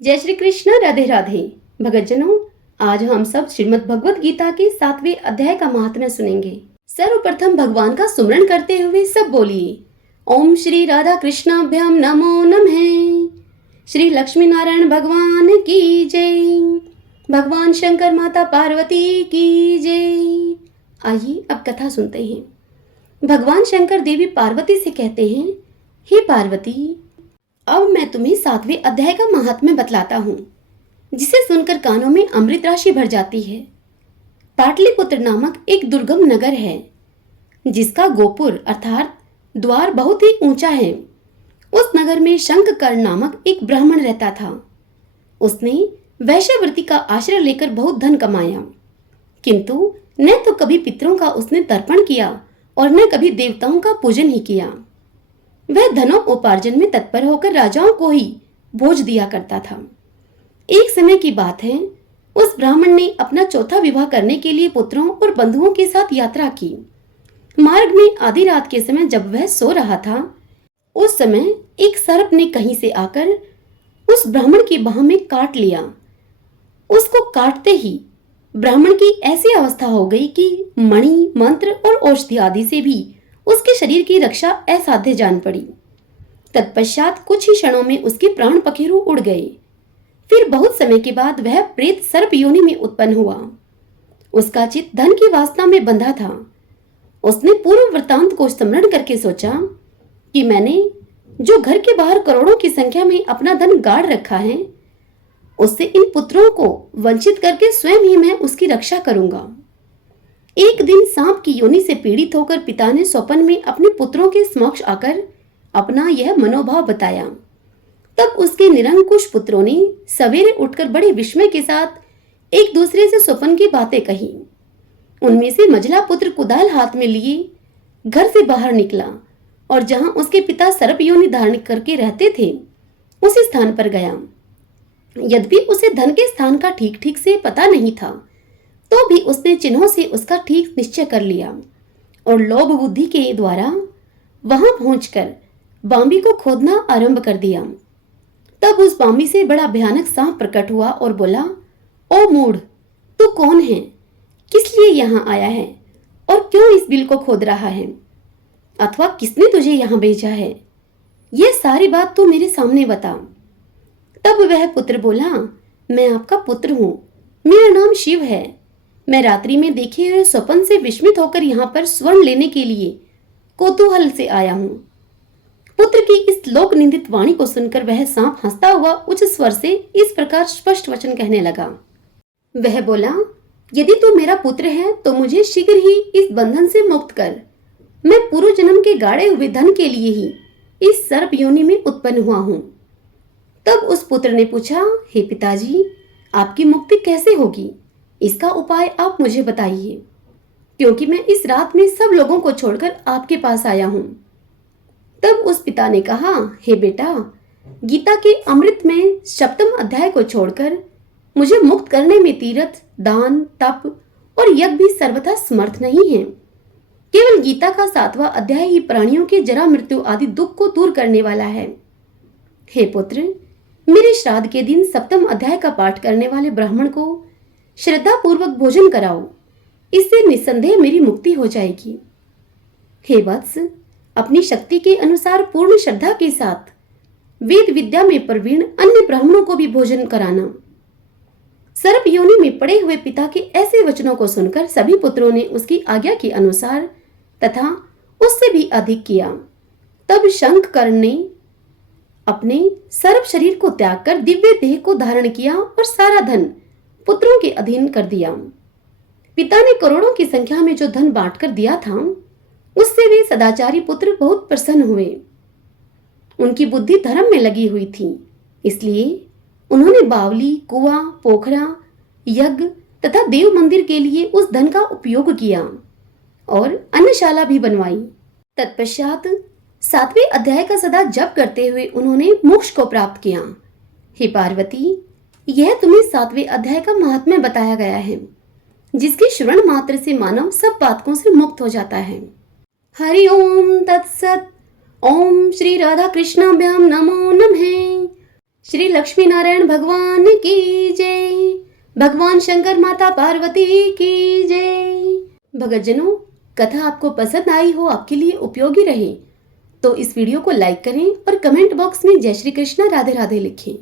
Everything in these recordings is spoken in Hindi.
जय श्री कृष्ण। राधे राधे। भगतजनों, आज हम सब श्रीमद् भगवत गीता के 7वें अध्याय का महात्म्य सुनेंगे। सर्वप्रथम भगवान का सुमरण करते हुए सब बोलिए, ओम श्री राधा कृष्णाभ्याम नमो नमः। श्री लक्ष्मी नारायण भगवान की जय। भगवान शंकर माता पार्वती की जय। आइए अब कथा सुनते हैं। भगवान शंकर देवी पार्वती से कहते हैं, हे पार्वती, अब मैं तुम्हें 7वें अध्याय का महात्म्य बतलाता हूँ, जिसे सुनकर कानों में अमृत राशि भर जाती है। पाटलिपुत्र नामक एक दुर्गम नगर है, जिसका गोपुर अर्थात द्वार बहुत ही ऊंचा है। उस नगर में शंखकर्ण नामक एक ब्राह्मण रहता था। उसने वैश्यवृत्ति का आश्रय लेकर बहुत धन कमाया, किंतु न तो कभी पितरों का उसने तर्पण किया और न कभी देवताओं का पूजन ही किया। वह धनोपार्जन में तत्पर होकर राजाओं को ही भोज दिया करता था। एक समय की बात है, उस ब्राह्मण ने अपना चौथा विवाह करने के लिए पुत्रों और बंधुओं के साथ यात्रा की। मार्ग में आधी रात के समय जब वह सो रहा था, उस समय एक सर्प ने कहीं से आकर उस ब्राह्मण की बाह में काट लिया। उसको काटते ही ब्राह्मण की ऐसी अवस्था हो गई कि मणि, मंत्र और औषधि आदि से भी उसके शरीर की रक्षा असाध्य जान पड़ी। तत्पश्चात कुछ ही क्षणों में उसके प्राण पखेरु उड़ गए। फिर बहुत समय के बाद वह प्रेत सर्प योनि में उत्पन्न हुआ। उसका चित्त धन की वासना में बंधा था। उसने पूर्व वृत्तांत को स्मरण करके सोचा कि मैंने जो घर के बाहर करोड़ों की संख्या में अपना धन गाड़ रखा है, उससे इन पुत्रों को वंचित करके स्वयं ही मैं उसकी रक्षा करूंगा। एक दिन सांप की योनि से पीड़ित होकर पिता ने स्वप्न में अपने पुत्रों के समक्ष आकर अपना यह मनोभाव बताया। तब उसके निरंकुश पुत्रों ने सवेरे उठकर बड़े विस्मय के साथ एक दूसरे से स्वप्न की बातें कही। उनमें से मझला पुत्र कुदाल हाथ में लिए घर से बाहर निकला और जहां उसके पिता सर्प योनि धारण करके रहते थे, उसी स्थान पर गया। यद्यपि उसे धन के स्थान का ठीक ठीक से पता नहीं था, तो भी उसने चिन्हों से उसका ठीक निश्चय कर लिया और लोभ बुद्धि के द्वारा वहां पहुंचकर बांबी को खोदना आरंभ कर दिया। तब उस बांबी से बड़ा भयानक सांप प्रकट हुआ और बोला, ओ मूढ़, तू कौन है? किस लिए यहाँ आया है और क्यों इस बिल को खोद रहा है? अथवा किसने तुझे यहाँ भेजा है? यह सारी बात तू मेरे सामने बता। तब वह पुत्र बोला, मैं आपका पुत्र हूँ, मेरा नाम शिव है। मैं रात्रि में देखे हुए स्वप्न से विस्मित होकर यहाँ पर स्वर्ण लेने के लिए कौतूहल से आया हूँ। पुत्र की इस लोक निंदित वाणी को सुनकर वह सांप हंसता हुआ उच्च स्वर से इस प्रकार स्पष्ट वचन कहने लगा। वह बोला, यदि तू मेरा पुत्र है तो मुझे शीघ्र ही इस बंधन से मुक्त कर। मैं पूर्व जन्म के गाड़े हुए धन के लिए ही इस सर्प योनि में उत्पन्न हुआ हूँ। तब उस पुत्र ने पूछा, हे पिताजी, आपकी मुक्ति कैसे होगी? इसका उपाय आप मुझे बताइए, क्योंकि मैं इस रात में सब लोगों को छोड़कर आपके पास आया हूं। तब उस पिता ने कहा, हे बेटा, गीता के अमृत में 7वें अध्याय को छोड़कर मुझे मुक्त करने में तीर्थ, दान, तप और यज्ञ भी सर्वथा समर्थ नहीं है। केवल गीता का 7वां अध्याय ही प्राणियों के जरा मृत्यु आदि दुख को दूर करने वाला है। हे पुत्र, मेरे श्राद्ध के दिन 7वें अध्याय का पाठ करने वाले ब्राह्मण को श्रद्धा पूर्वक भोजन कराओ, इससे निस्संदेह मेरी मुक्ति हो जाएगी। हे वत्स, अपनी शक्ति के अनुसार पूर्ण श्रद्धा के साथ वेद विद्या में प्रवीण अन्य ब्राह्मणों को भी भोजन कराना। सर्प योनि में पड़े हुए पिता के ऐसे वचनों को सुनकर सभी पुत्रों ने उसकी आज्ञा के अनुसार तथा उससे भी अधिक किया। तब शंखकर्ण ने अपने सर्प शरीर को त्याग कर दिव्य देह को धारण किया और सारा धन पुत्रों के अधीन कर दिया। पिता ने करोड़ों की संख्या में जो धन बांटकर दिया था, उससे वे सदाचारी पुत्र बहुत प्रसन्न हुए। उनकी बुद्धि धर्म में लगी हुई थी, इसलिए उन्होंने बावली, कुआं, पोखरा, यज्ञ तथा देव मंदिर के लिए उस धन का उपयोग किया और अन्नशाला भी बनवाई। तत्पश्चात 7वें अध्याय का सदा जप करते हुए उन्होंने मोक्ष को प्राप्त किया। हे पार्वती, यह तुम्हें 7वें अध्याय का महात्म्य बताया गया है, जिसके श्रवण मात्र से मानव सब पातकों से मुक्त हो जाता है। हरि ओम तत्सत। ओम श्री राधा कृष्णाभ्याम नमो नमः। श्री लक्ष्मी नारायण भगवान की जय। भगवान शंकर माता पार्वती की जय। भक्तजनों, कथा आपको पसंद आई हो, आपके लिए उपयोगी रहे तो इस वीडियो को लाइक करें और कमेंट बॉक्स में जय श्री कृष्ण राधे राधे लिखें।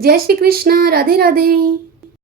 जय श्री कृष्ण राधे राधे।